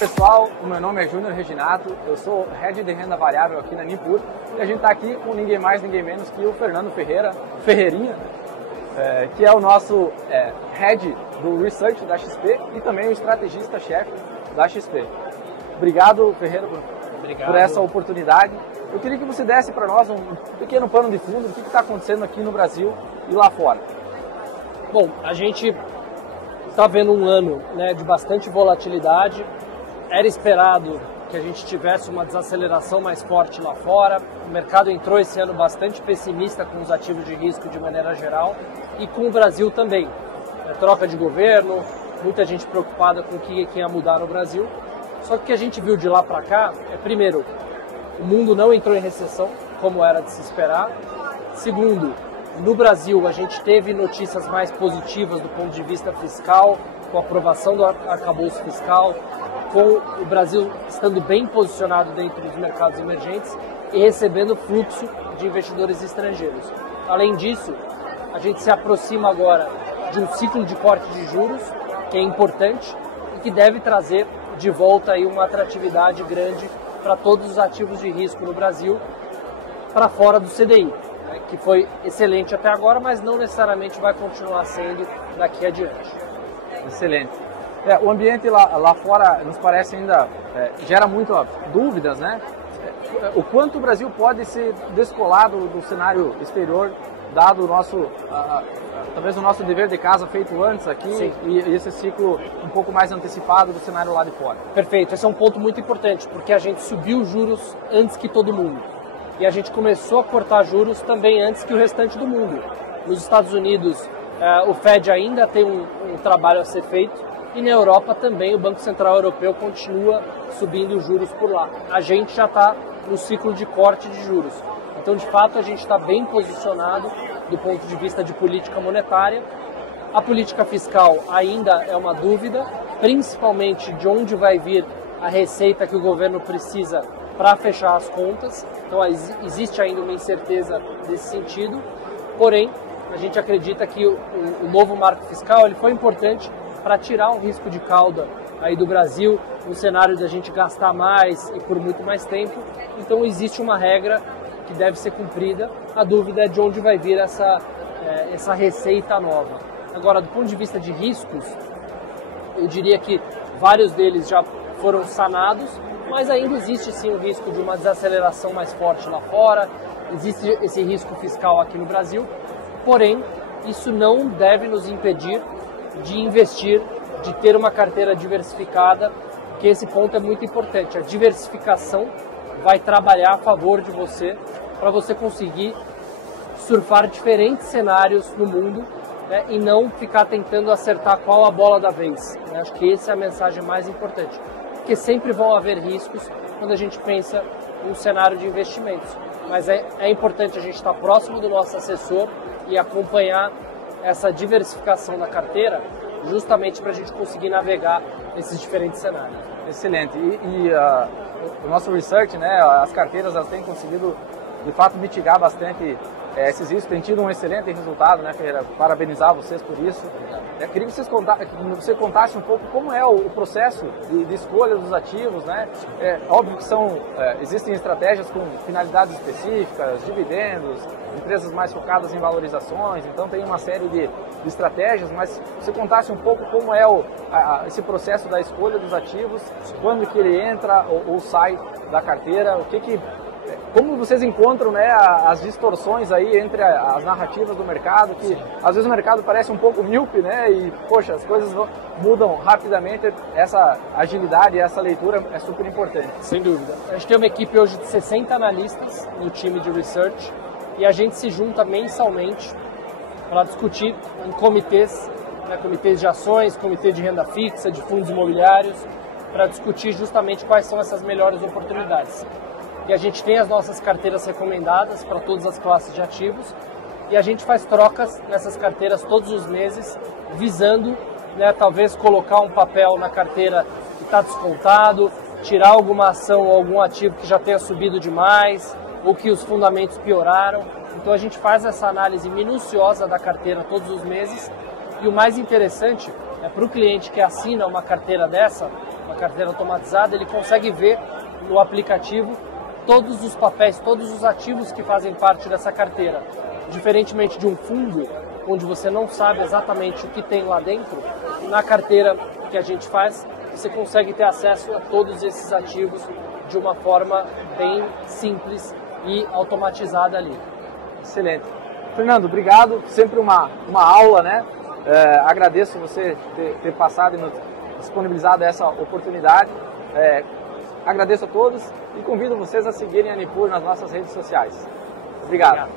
Pessoal, o meu nome é Júnior Reginato, eu sou Head de Renda Variável aqui na Nipur e a gente está aqui com ninguém mais, ninguém menos que o Fernando Ferreirinha, que é o nosso Head do Research da XP e também o estrategista-chefe da XP. Obrigado, Ferreira, por essa oportunidade. Eu queria que você desse para nós um pequeno pano de fundo do que está acontecendo aqui no Brasil e lá fora. Bom, a gente está vendo um ano, de bastante volatilidade. Era esperado que a gente tivesse uma desaceleração mais forte lá fora. O mercado entrou esse ano bastante pessimista com os ativos de risco de maneira geral e com o Brasil também. Troca de governo, muita gente preocupada com o que ia mudar no Brasil. Só que o que a gente viu de lá para cá primeiro, o mundo não entrou em recessão, como era de se esperar. Segundo, no Brasil a gente teve notícias mais positivas do ponto de vista fiscal, com a aprovação do arcabouço fiscal, com o Brasil estando bem posicionado dentro dos mercados emergentes e recebendo fluxo de investidores estrangeiros. Além disso, a gente se aproxima agora de um ciclo de corte de juros, que é importante e que deve trazer de volta aí uma atratividade grande para todos os ativos de risco no Brasil, para fora do CDI, que foi excelente até agora, mas não necessariamente vai continuar sendo daqui adiante. Excelente. O ambiente lá fora nos parece ainda gera muitas dúvidas, né? O quanto o Brasil pode se descolar do cenário exterior, dado o nosso, talvez o nosso dever de casa feito antes aqui. Sim. E esse ciclo um pouco mais antecipado do cenário lá de fora. Perfeito, esse é um ponto muito importante, porque a gente subiu os juros antes que todo mundo. E a gente começou a cortar juros também antes que o restante do mundo. Nos Estados Unidos, o Fed ainda tem um trabalho a ser feito. E na Europa também o Banco Central Europeu continua subindo os juros por lá. A gente já está no ciclo de corte de juros. Então, de fato, a gente está bem posicionado do ponto de vista de política monetária. A política fiscal ainda é uma dúvida, principalmente de onde vai vir a receita que o governo precisa para fechar as contas. Então, existe ainda uma incerteza nesse sentido. Porém, a gente acredita que o novo marco fiscal ele foi importante para tirar um risco de cauda aí do Brasil, no cenário de a gente gastar mais e por muito mais tempo. Então existe uma regra que deve ser cumprida, a dúvida é de onde vai vir essa receita nova. Agora, do ponto de vista de riscos, eu diria que vários deles já foram sanados, mas ainda existe sim o risco de uma desaceleração mais forte lá fora, existe esse risco fiscal aqui no Brasil, porém, isso não deve nos impedir de investir, de ter uma carteira diversificada, que esse ponto é muito importante. A diversificação vai trabalhar a favor de você, para você conseguir surfar diferentes cenários no mundo, e não ficar tentando acertar qual a bola da vez. Acho que essa é a mensagem mais importante, porque sempre vão haver riscos quando a gente pensa em um cenário de investimentos. Mas é importante a gente estar próximo do nosso assessor e acompanhar essa diversificação da carteira, justamente para a gente conseguir navegar esses diferentes cenários. Excelente. E o nosso research, as carteiras elas têm conseguido, de fato, mitigar bastante esses riscos. Tem tido um excelente resultado, Ferreira? Parabenizar vocês por isso. Queria que você contasse um pouco como é o processo de escolha dos ativos, óbvio que existem estratégias com finalidades específicas, dividendos, empresas mais focadas em valorizações, então tem uma série de estratégias, mas você contasse um pouco como é esse processo da escolha dos ativos, quando que ele entra ou sai da carteira, como vocês encontram as distorções aí entre as narrativas do mercado, que às vezes o mercado parece um pouco míope, e poxa, as coisas mudam rapidamente, essa agilidade, essa leitura é super importante. Sem dúvida. A gente tem uma equipe hoje de 60 analistas no time de research e a gente se junta mensalmente para discutir em comitês, comitês de ações, comitê de renda fixa, de fundos imobiliários, para discutir justamente quais são essas melhores oportunidades. E a gente tem as nossas carteiras recomendadas para todas as classes de ativos e a gente faz trocas nessas carteiras todos os meses, visando talvez colocar um papel na carteira que está descontado, tirar alguma ação ou algum ativo que já tenha subido demais ou que os fundamentos pioraram. Então a gente faz essa análise minuciosa da carteira todos os meses e o mais interessante é para o cliente que assina uma carteira dessa, uma carteira automatizada, ele consegue ver no aplicativo todos os papéis, todos os ativos que fazem parte dessa carteira. Diferentemente de um fundo, onde você não sabe exatamente o que tem lá dentro, na carteira que a gente faz, você consegue ter acesso a todos esses ativos de uma forma bem simples e automatizada ali. Excelente. Fernando, obrigado. Sempre uma aula, né? Agradeço você ter passado e nos disponibilizado essa oportunidade. Agradeço a todos e convido vocês a seguirem a Nipur nas nossas redes sociais. Obrigado.